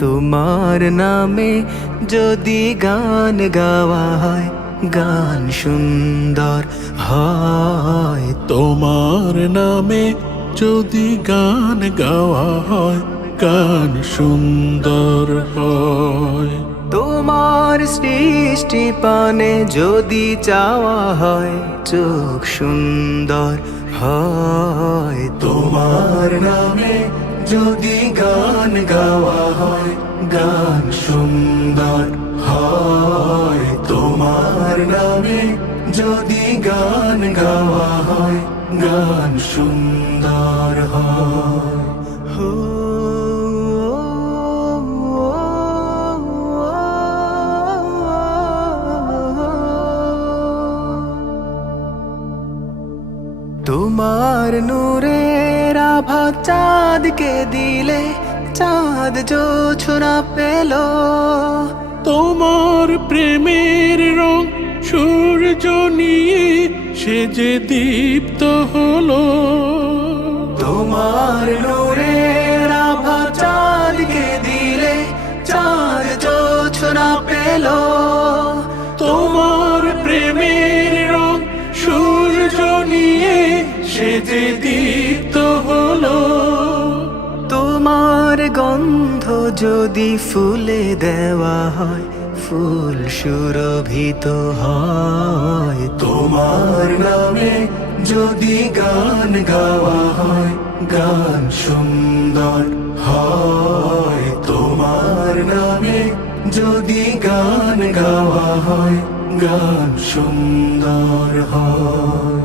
তোমার নামে যদি গান গাওয়া হয়, গান সুন্দর হয়। তোমার নামে যদি গান গাওয়া হয়, গান সুন্দর হয়। তোমার সৃষ্টি পানে যদি চাওয়া হয়, চোখ সুন্দর হয়। তোমার নামে যদি গান গাওয়া হয়, গান সুন্দর হয়। তোমার নামে যদি গান গাওয়া হয়, গান সুন্দর হয়। হো তোমার নূরের আভা চাঁদকে দিলে, চাঁদ জোছনা পেল। তোমার প্রেমের রং সূর্য নিয়ে সে যে দীপ্ত হলো। তোমার নূরের আভা চাঁদকে দিলে, চাঁদ জোছনা পেল। তোমার প্রেমের রং সূর্য নিয়ে সে যে দীপ্ত হলো। তোমার গন্ধ যদি ফুলে দেওয়া হয়, ফুল সুরভিত হয়। তোমার নামে যদি গান গাওয়া হয়, গান সুন্দর হয়। তোমার নামে যদি গান গাওয়া হয়, গান সুন্দর হয়।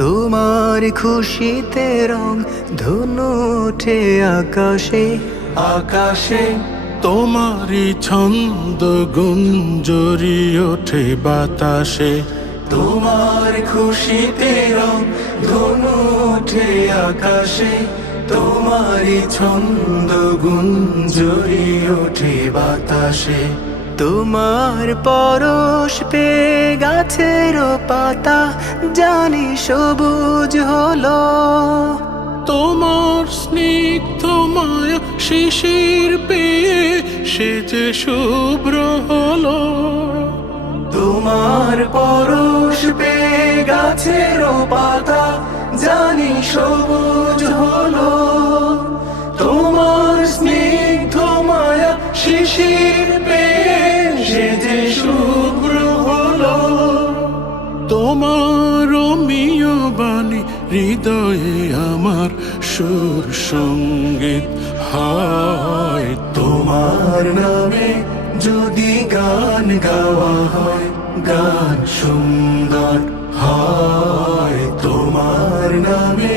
তোমার খুশিতে রং ধনু ওঠে আকাশে, আকাশে তোমারই ছন্দ গুঞ্জরি ওঠে বাতাসে। তোমার খুশিতে রং ধনু ওঠে আকাশে, তোমারই ছন্দ গুঞ্জরি ওঠে বাতাসে। তোমার পরশ পেয়ে গাছের পাতা জানি সবুজ হলো। তোমার স্নিগ্ধ মায়া শিশির পেয়ে সে যে শুভ্র হলো। তোমার পরশ পেয়ে গাছের পাতা জানি সবুজ হলো। তোমার স্নিগ্ধ মায়া শিশির পেয়ে সে যে শুভ্র হলো। তোমার রমিয় বাণী হৃদয়ে আমার সুর সঙ্গীত হয়। তোমার নামে যদি গান গাওয়া হয়, গান সুন্দর হয়। তোমার নামে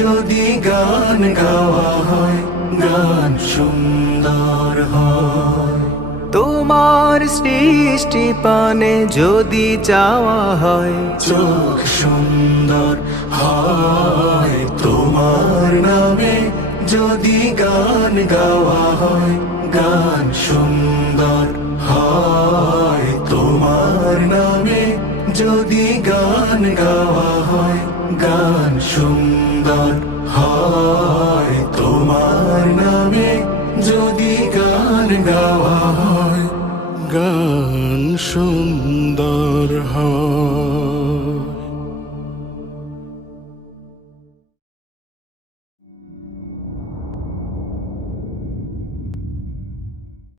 যদি গান গাওয়া হয়, গান সুন্দর হয়। তোমার সৃষ্টি পানে যদি চাওয়া হয়, চোখ সুন্দর হয়। তোমার নামে যদি গান গাওয়া হয়, গান সুন্দর হয়। তোমার নামে যদি গান গাওয়া হয়, গান সুন্দর হয়। তোমার নামে যদি গান গাওয়া হয়, গান সুন্দর হয়।